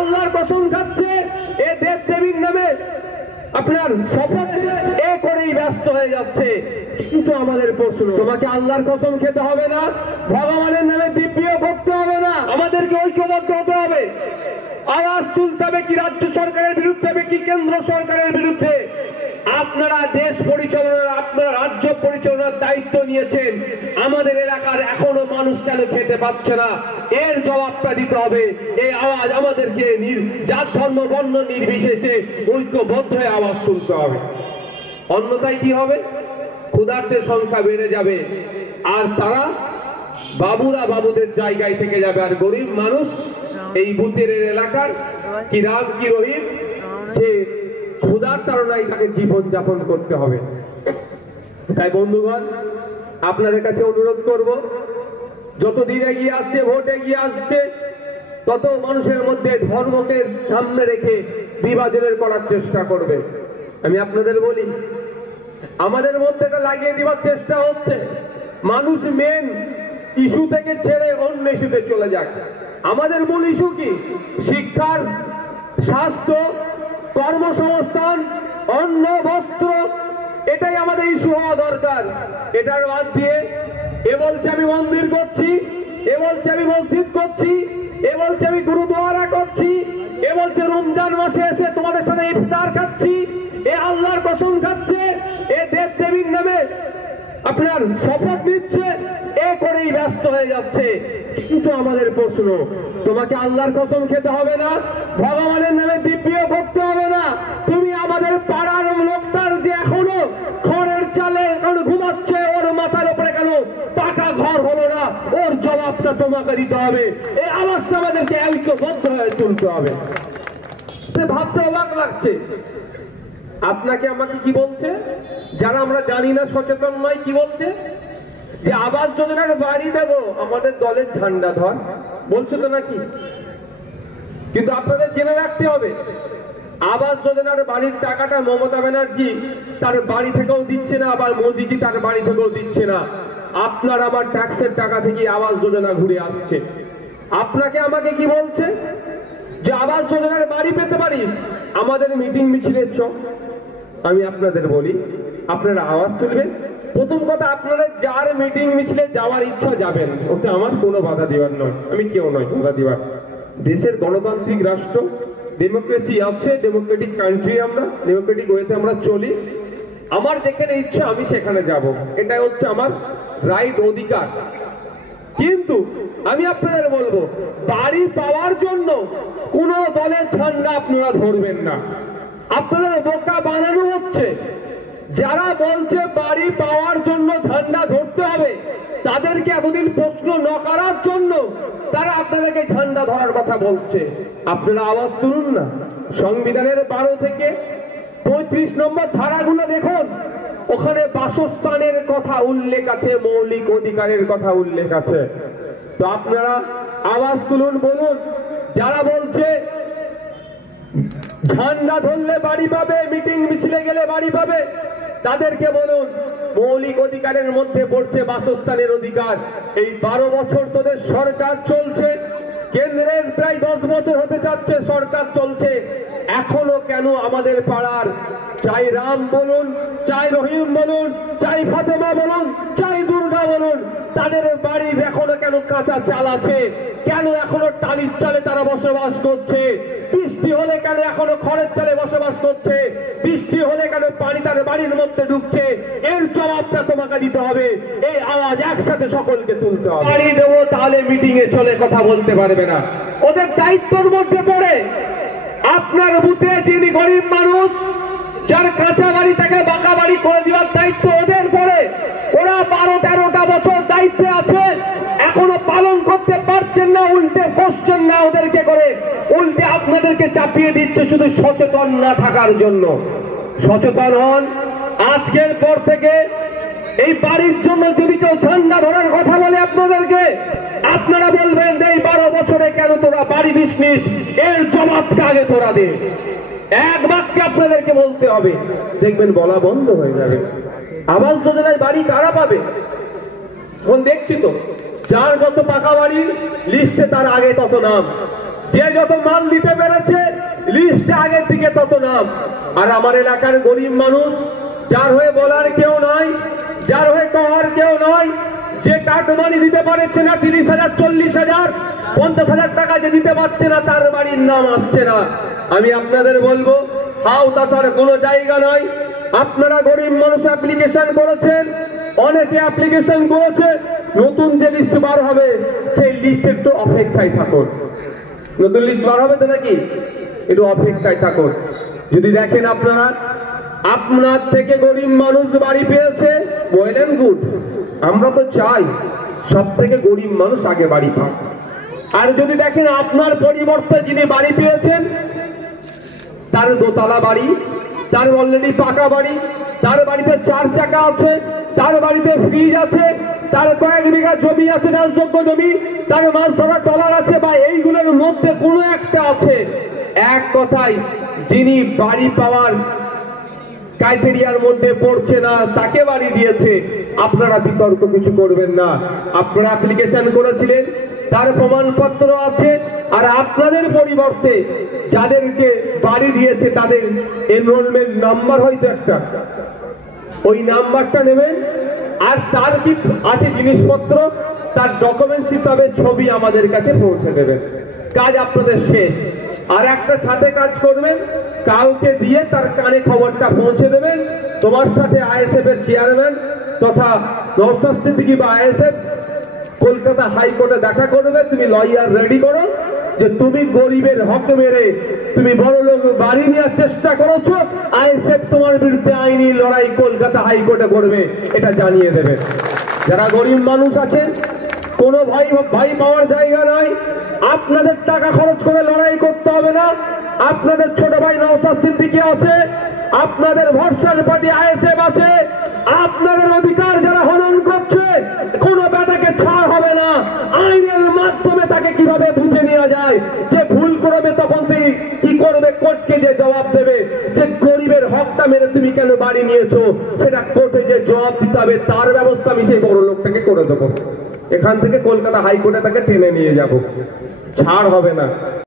আল্লাহর কসম খাচ্ছে, এ দেব দেবীর নামে আপনার শপথ এ করেই ব্যস্ত হয়ে যাচ্ছে। কিন্তু আমাদের প্রশ্ন, তোমাকে আল্লাহর কসম খেতে হবে না, ভগবানের নামে দিব্য করতে হবে না, আমাদেরকে ঐক্যবদ্ধ হতে হবে। আওয়াজ তুলতে হবে কি রাজ্য সরকারের বিরুদ্ধে, কি কেন্দ্র সরকারের বিরুদ্ধে। আপনারা দেশ পরিচালনার, আপনারা রাজ্য পরিচালনার দায়িত্ব নিয়েছেন, আমাদের এলাকার এখনো মানুষ কেন খেতে পাচ্ছে না, এর জবাবটা দিতে হবে। এই আওয়াজ আমাদেরকে জাত ধর্ম বর্ণ নির্বিশেষে ঐক্যবদ্ধ হয়ে আওয়াজ তুলতে হবে। অন্যথায় কি হবে? ক্ষুধার্তের সংখ্যা বেড়ে যাবে, আর তারা বাবুরা বাবুদের জায়গায় থেকে যাবে, আর গরিব মানুষ এই বুথের এলাকার কি রাম কি রহিম, সে ক্ষুধার তাড়নায় তাকে জীবন যাপন করতে হবে। তাই বন্ধুগণ, আপনাদের কাছে অনুরোধ করব, যত দিন এগিয়ে আসছে, ভোট এগিয়ে আসছে, তত মানুষের মধ্যে ধর্মকে সামনে রেখে বিভাজনের করার চেষ্টা করবে। আমি আপনাদের বলি, আমাদের মধ্যে এটা লাগিয়ে দেওয়ার চেষ্টা হচ্ছে, মানুষ মেন ইস্যু থেকে ছেড়ে অন্য ইস্যুতে চলে যাক। আমাদের মূল ইস্যু কি? শিক্ষার, স্বাস্থ্য, কর্মসংস্থান, অন্ন, বস্ত্র, এটাই আমাদের ইস্যু হওয়া দরকার। এটার বাদ দিয়ে এ বলছে আমি মন্দির করছি, এ বলছে আমি মসজিদ করছি, এ বলছে আমি গুরুদুয়ারা করছি, এ বলছে রমজান মাসে এসে তোমাদের সাথে ইফতার খাচ্ছি, এ আল্লাহর কসম খাচ্ছে, এ দেব দেবীর নামে আপনার শপথ নিচ্ছে, এ করেই ব্যস্ত হয়ে যাচ্ছে। কিন্তু আমাদের প্রশ্ন, তোমাকে আল্লাহর কসম খেতে হবে না, ভগবানের নামে দিব্য করতে হবে না। তুমি আমাদের পাড়ার লোকটার যে এখনো খড়ের চালে ঘুমাচ্ছে, ওর মাথার উপরে কেন পাকা ঘর হলো না, ওর জবাবটা তোমাকে দিতে হবে। এই আওয়াজটা আমাদেরকে ঐক্যবদ্ধ হয়ে তুলতে হবে। ভাবতে অবাক লাগছে, আপনাকে আমাকে কি বলছে, যারা আমরা জানি না, সচেতন নয়, কি বলছে যে আবাস যোজনার বাড়ি দেবো, আমাদের দলের ঝান্ডা ধর বলছে তো নাকি? কিন্তু আপনাদের জেনে রাখতে হবে, আবাস যোজনার বাড়ির টাকাটা মমতা ব্যানার্জি তার বাড়ি থেকেও দিচ্ছে না, আবার মোদিজি তার বাড়ি থেকেও দিচ্ছে না। আপনার আবার ট্যাক্সের টাকা থেকে আবাস যোজনা ঘুরে আসছে। আপনাকে আমাকে কি বলছে যে আবাস যোজনার বাড়ি পেতে পারিস, আমাদের মিটিং মিছিলের চোখ। আমি আপনাদের বলি, আপনারা আওয়াজ তুলবেন। প্রথম কথা, আপনারা যার মিটিং মিছিলে যাওয়ার ইচ্ছা যাবেন, ওতে আমার কোনো বাধা দেওয়ার নয়, আমি কেউ নয় বাধা দেওয়ার। দেশের গণতান্ত্রিক রাষ্ট্র, ডেমোক্রেসি আছে, ডেমোক্রেটিক কান্ট্রি, আমরা ডেমোক্রেটিক ওয়েতে আমরা চলি। আমার যেখানে ইচ্ছা আমি সেখানে যাব, এটাই হচ্ছে আমার রাইট, অধিকার। কিন্তু আমি আপনাদের বলবো, বাড়ি পাওয়ার জন্য কোন দলের ঝান্ডা আপনারা ধরবেন না। আপনাদের বোকা বানানো হচ্ছে। যারা বলছে বাড়ি পাওয়ার জন্য ঝান্ডা ধরতে হবে, তাদেরকে এতদিন প্রশ্ন ন করার জন্য তারা আপনাদেরকে ঝান্ডা ধরার কথা বলছে। আপনারা আওয়াজ তুলুন না। সংবিধানের 12 থেকে 35 নম্বর ধারাগুলো দেখুন, ওখানে বাসস্থানের কথা উল্লেখ আছে, মৌলিক অধিকারের কথা উল্লেখ আছে। তো আপনারা আওয়াজ তুলুন, বলুন। যারা বলছে ঝান্ডা ধরলে বাড়ি পাবে, মিটিং মিছিলে গেলে বাড়ি পাবে, তাদেরকে বলুন, মৌলিক অধিকারের মধ্যে পড়ছে বাসস্থানের অধিকার। এই 12 বছর তোদের সরকার চলছে, কেন্দ্রের প্রায় 10 বছর হতে যাচ্ছে সরকার চলছে, এখনো কেন আমাদের পাড়ার, চাই রাম বলুন, চাই রহিম বলুন, চাই ফাতেমা বলুন, চাই দুর্গা বলুন, তাদের বাড়ির এখনো কেন কাঁচা চাল আছে, কেন এখনো টালির চালে তারা বসবাস করছে, বৃষ্টি হলে কেন এখনো খড়ের চালে বসবাস করছে, বৃষ্টি হলে কেন পানি তার বাড়ির মধ্যে ঢুকছে, এর জবাবটা তোমাকে দিতে হবে। এই আওয়াজ একসাথে সকলকে তুলতে হবে। বাড়ি দেবো তাহলে মিটিং এ চলে কথা বলতে পারবে না। ওদের দায়িত্বের মধ্যে পড়ে আপনার বুথে যিনি গরিব মানুষ, যার কাঁচা বাড়ি থেকে বাঁকা বাড়ি করে দেওয়ার দায়িত্ব ওদের পড়ে। ওরা 12-13টা বছর দায়িত্বে আছে, এখনো পালন করতে পারছেন না, উল্টে বসছেন না ওদেরকে করে, উল্টে আপনাদেরকে চাপিয়ে দিচ্ছে শুধু সচেতন না থাকার জন্য। সচেতন হন। আজকের পর থেকে এই বাড়ির জন্য যদি কেউ ঝান্ডা ধরার কথা বলে আপনাদেরকে, আপনারা বলবেন এই 12 বছরে কেন তোরা বাড়ি দিসনিস, এর জবাবটা আগে তোরা দে। এক বাক্যে আপনাদেরকে বলতে হবে, দেখবেন বলা বন্ধ হয়ে যাবে। আবাস যোজনার বাড়ি কারা পাবে? এখন দেখছি তো, যার যত পাকা বাড়ি লিস্টে তার আগে তত নাম, যে যত মাল দিতে পেরেছে লিস্টে আগের দিকে তত নাম। আর আমার এলাকার গরিব মানুষ, যার হয়ে বলার কেউ নাই, যার হয়ে কহার কেউ নাই, যে কাটমানি দিতে পারছে না 30,000, 40,000, 50,000 টাকা যে দিতে পারছে না, তার বাড়ির নাম আসছে না। আমি আপনাদের বলবো, হাও তাছার কোনো জায়গা নয়। আপনারা গরিব মানুষ অ্যাপ্লিকেশন করেছেন, অনেকে অ্যাপ্লিকেশন করেছে, নতুন যে লিস্ট বার হবে সেই লিস্ট একটু অপেক্ষায় থাকুন। নতুন লিস্ট বার হবে তো নাকি, একটু অপেক্ষায় থাকুন। যদি দেখেন আপনারা আপনার থেকে গরিব মানুষ বাড়ি পেয়েছে, ওয়েল এন্ড গুড। আমরা তো চাই সব থেকে গরিব মানুষ আগে বাড়ি পাক। আর যদি দেখেন আপনার পরিবর্তে যিনি বাড়ি পেয়েছেন, তার দোতলা বাড়ি, তার অলরেডি পাকা বাড়ি, তার বাড়িতে 4 চাকা আছে, তার বাড়িতে ফ্রিজ আছে, তার কয়েক বিঘা জমি আছে, চাষযোগ্য জমি, তার মাছ ধরার ট্রলার আছে, বা এইগুলোর মধ্যে কোনো একটা আছে, এক কথায় যিনি বাড়ি পাওয়ার ক্রাইটেরিয়ার মধ্যে পড়ছে না, তাকে বাড়ি দিয়েছে, আপনারা বিতর্ক কিছু করবেন না। আপনারা অ্যাপ্লিকেশন করেছিলেন, তার প্রমাণপত্র আছে, আর আপনাদের পরিবর্তে যাদেরকে বাড়ি দিয়েছে তাদের এনরোলমেন্ট নাম্বার হয়তো একটা, ওই নাম্বারটা নেবেন, আর তার কি আছে জিনিসপত্র, তার ডকুমেন্টস হিসাবে ছবি আমাদের কাছে পৌঁছে দেবেন। কাজ আপনাদের শেষ। আর একটা সাথে কাজ করবেন, কাউকে দিয়ে তার কানে খবরটা পৌঁছে দেবেন, তোমার সাথে আইএসএফ এর চেয়ারম্যান তথা নওশাদ সিদ্দিকী বা আইএসএফ কলকাতা হাইকোর্টে দেখা করবে। তুমি লয়ার রেডি করো যে তুমি গরিবের হক মেরে তুমি বড় লোক বাড়ি নেওয়ার চেষ্টা করেছো, আইএসএফ তোমার বিরুদ্ধে আইনি লড়াই কলকাতা হাইকোর্টে করবে, এটা জানিয়ে দেবে। যারা গরিব মানুষ আছেন, কোনো ভাই পাওয়ার জায়গা নাই, আপনাদের টাকা খরচ করে লড়াই করতে হবে না। আপনাদের ছোট ভাই নওশাদ সিদ্দিকী আছে, আপনাদের ভরসার পার্টি আইএসএফ আছে, আপনাদের অধিকার যারা হনন করছে, কোনো বেটাকে ছাড় হবে না। আইনের মাধ্যমে তাকে কিভাবে বুঝে নেওয়া যায়, যে ভুল করবে তখন কি করবে, কোর্টকে যে জবাব দেবে, যে গরিবের হকটা মেরে তুমি কেন বাড়ি নিয়েছো, সেটা কোর্টে যে জবাব দিতে হবে, তার ব্যবস্থা আমি সেই বড় লোকটাকে করে দেবো। এখান থেকে কলকাতা হাইকোর্টে তাকে টেনে নিয়ে যাব, ছাড় হবে না।